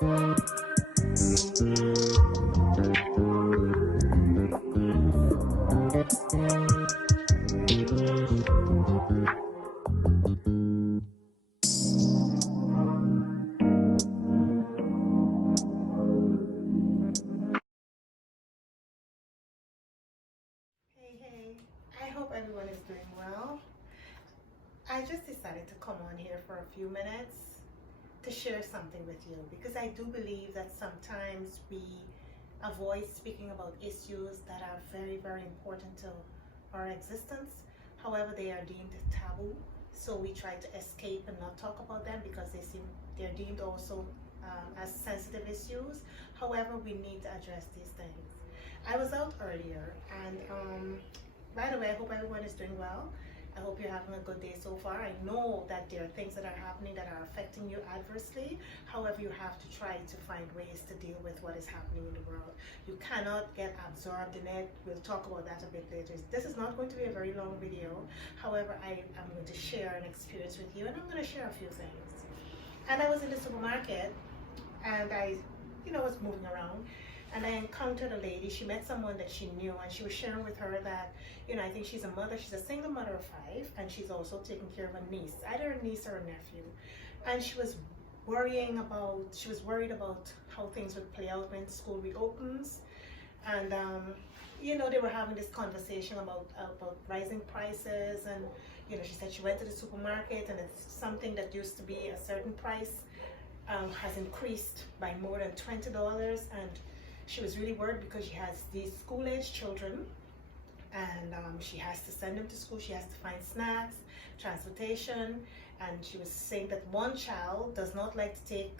Hey, I hope everyone is doing well. I just decided to come on here for a few minutes to share something with you because I do believe that sometimes we avoid speaking about issues that are very, very important to our existence. However, they are deemed taboo, so we try to escape and not talk about them because they're deemed also as sensitive issues. However, we need to address these things. I was out earlier, and by the way, I hope everyone is doing well. I hope you're having a good day so far. I know that there are things that are happening that are affecting you adversely. However, you have to try to find ways to deal with what is happening in the world. You cannot get absorbed in it. We'll talk about that a bit later. This is not going to be a very long video. However, I am going to share an experience with you, and I'm going to share a few things. And I was in the supermarket, and I was moving around, and I encountered a lady. She met someone that she knew, and she was sharing with her that, I think she's a mother. She's a single mother of 5, and she's also taking care of a niece, either a niece or a nephew. And she was worried about how things would play out when school reopens. And they were having this conversation about rising prices, and she said she went to the supermarket, and it's something that used to be a certain price has increased by more than $20, and she was really worried because she has these school-age children, and she has to send them to school. She has to find snacks, transportation, and she was saying that one child does not like to take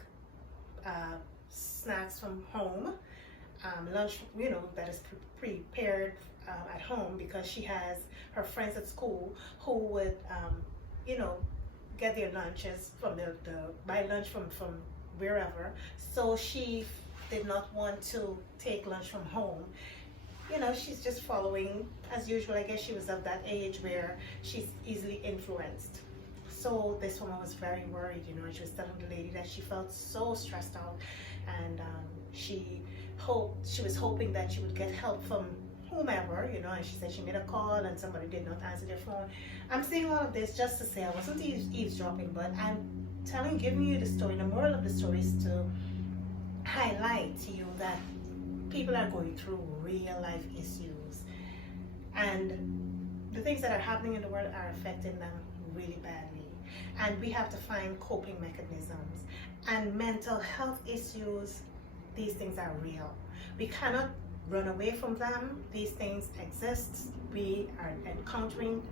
snacks from home, lunch, that is prepared at home, because she has her friends at school who would, get their lunches from buy lunch from wherever. So she did not want to take lunch from home. She's just following as usual. I guess she was of that age where she's easily influenced. So this woman was very worried, and she was telling the lady that she felt so stressed out, and she was hoping that she would get help from whomever, and she said she made a call and somebody did not answer their phone. I'm saying all of this just to say I wasn't eavesdropping, but I'm giving you the story. The moral of the story is to highlight to you that people are going through real life issues, and the things that are happening in the world are affecting them really badly, and we have to find coping mechanisms. And mental health issues, these things are real. We cannot run away from them. These things exist. We are encountering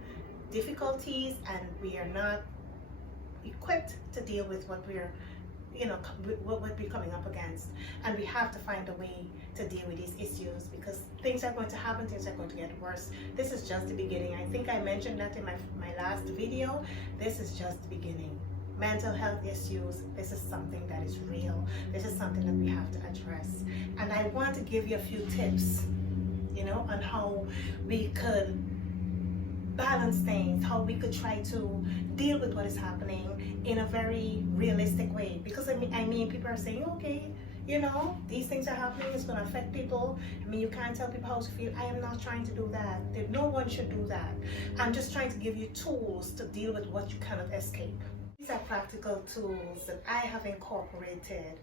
difficulties, and we are not equipped to deal with what we're coming up against, and we have to find a way to deal with these issues, because things are going to happen, things are going to get worse. This is just the beginning. I think I mentioned that in my last video. This is just the beginning. Mental health issues, this is something that is real. This is something that we have to address, and I want to give you a few tips on how we could balance things, how we could try to deal with what is happening in a very realistic way. Because I mean people are saying, okay, these things are happening, it's going to affect people. I mean, you can't tell people how to feel. I am not trying to do that. No one should do that. I'm just trying to give you tools to deal with what you cannot escape. These are practical tools that I have incorporated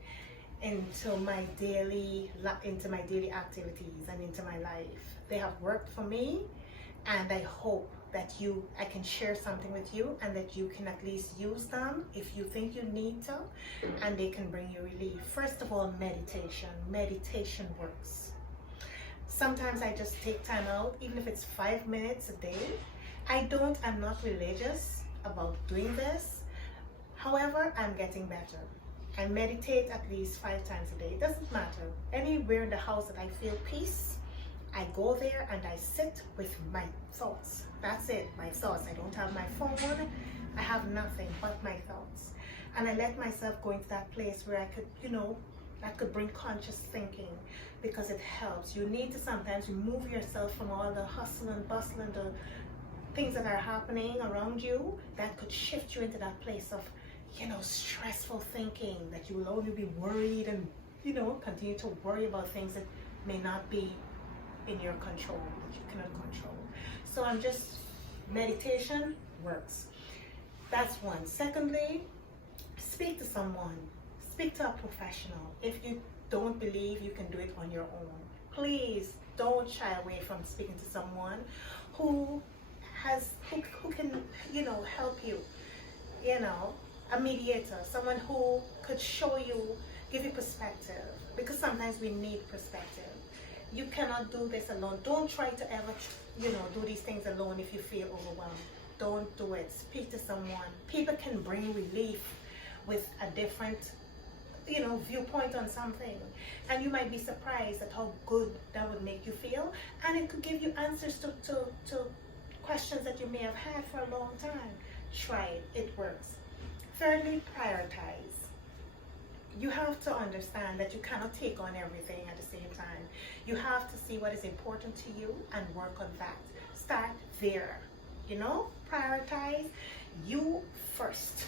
into my daily activities and into my life. They have worked for me, and I hope that I can share something with you, and that you can at least use them if you think you need to, and they can bring you relief. First of all, meditation. Meditation works. Sometimes I just take time out, even if it's 5 minutes a day. I'm not religious about doing this. However, I'm getting better. I meditate at least 5 times a day. It doesn't matter. Anywhere in the house that I feel peace, I go there and I sit with my thoughts. That's it, my thoughts. I don't have my phone. I have nothing but my thoughts. And I let myself go into that place where I could, that could bring conscious thinking, because it helps. You need to sometimes remove yourself from all the hustle and bustle and the things that are happening around you that could shift you into that place of, stressful thinking, that you will only be worried and, continue to worry about things that may not be in your control, that you cannot control. So meditation works. That's one. Secondly, speak to someone. Speak to a professional. If you don't believe you can do it on your own, please don't shy away from speaking to someone who can, help you. A mediator, someone who could show you, give you perspective, because sometimes we need perspective. You cannot do this alone. Don't try to ever, do these things alone if you feel overwhelmed. Don't do it. Speak to someone. People can bring relief with a different, viewpoint on something. And you might be surprised at how good that would make you feel. And it could give you answers to questions that you may have had for a long time. Try it. It works. Thirdly, prioritize. You have to understand that you cannot take on everything at the same time. You have to see what is important to you and work on that. Start there. Prioritize you first.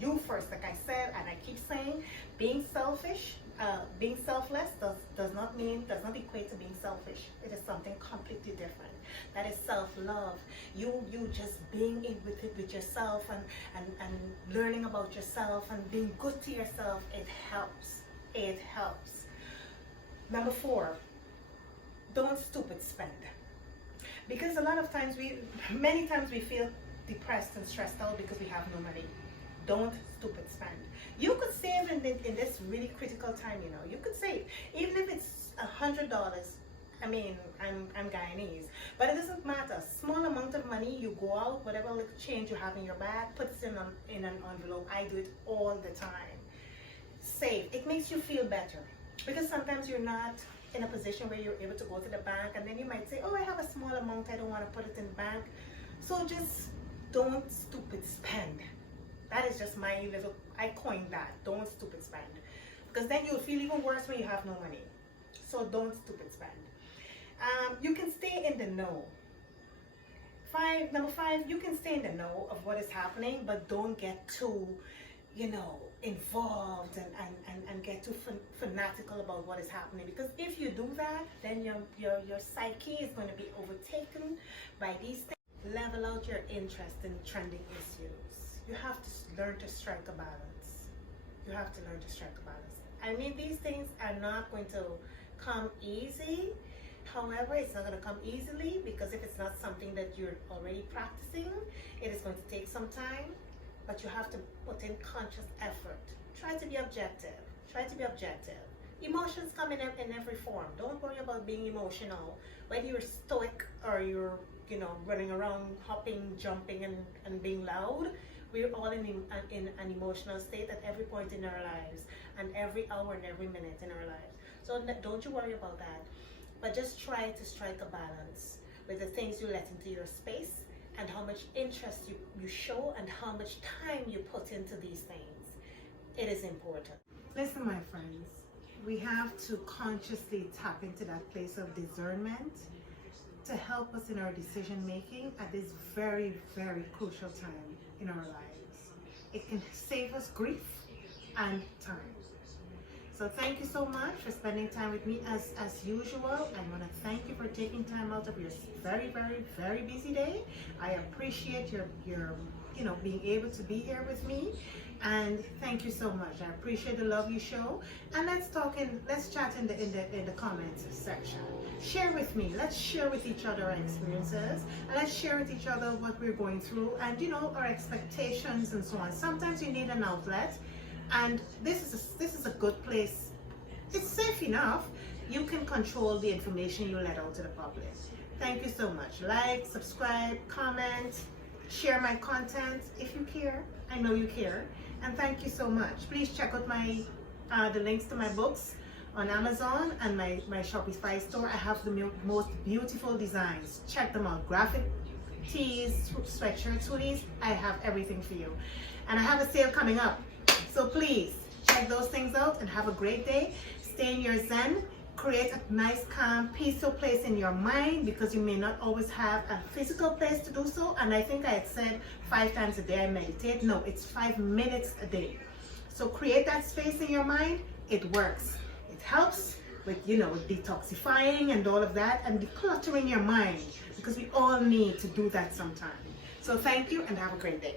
You first, like I said, and I keep saying, being selfish, being selfless does not equate to being selfish. It is something completely different. That is self-love. You just being in with yourself and learning about yourself and being good to yourself. It helps. It helps. Number 4, don't stupid spend. Because many times we feel depressed and stressed out because we have no money. Don't stupid spend. You could save in this really critical time. You could save, even if it's $100. I mean, I'm Guyanese, but it doesn't matter. Small amount of money, you go out, whatever little change you have in your bag, put it in an envelope. I do it all the time. Save. It makes you feel better, because sometimes you're not in a position where you're able to go to the bank, and then you might say, oh, I have a small amount, I don't want to put it in the bank. So just don't stupid spend. That is just I coined that. Don't stupid spend. Because then you'll feel even worse when you have no money. So don't stupid spend. You can stay in the know. Number 5, you can stay in the know of what is happening, but don't get too, involved and get too fanatical about what is happening. Because if you do that, then your psyche is going to be overtaken by these things. Level out your interest in trending issues. You have to learn to strike a balance. You have to learn to strike a balance. I mean, these things are not going to come easy. However, it's not going to come easily, because if it's not something that you're already practicing, it is going to take some time, but you have to put in conscious effort. Try to be objective. Try to be objective. Emotions come in every form. Don't worry about being emotional. Whether you're stoic or you're, running around, hopping, jumping, and being loud, we're all in an emotional state at every point in our lives, and every hour and every minute in our lives. So don't you worry about that. But just try to strike a balance with the things you let into your space, and how much interest you show, and how much time you put into these things. It is important. Listen, my friends, we have to consciously tap into that place of discernment to help us in our decision making at this very, very crucial time in our lives. It can save us grief and time. So thank you so much for spending time with me as usual. I want to thank you for taking time out of your very, very, very busy day. I appreciate your being able to be here with me, and thank you so much. I appreciate the love you show, and let's chat in the comments section. Share with me. Let's share with each other our experiences, and let's share with each other what we're going through, and our expectations and so on. Sometimes you need an outlet. And this is a good place. It's safe enough. You can control the information you let out to the public. Thank you so much. Like, subscribe, comment, share my content if you care. I know you care. And thank you so much. Please check out the links to my books on Amazon and my Shopify store. I have the most beautiful designs. Check them out. Graphic tees, sweatshirts, hoodies. I have everything for you. And I have a sale coming up. So please check those things out and have a great day. Stay in your zen. create a nice, calm, peaceful place in your mind, because you may not always have a physical place to do so. And I think I had said 5 times a day I meditate. No, it's 5 minutes a day. So create that space in your mind. It works. It helps with, detoxifying and all of that, and decluttering your mind, because we all need to do that sometime. So thank you and have a great day.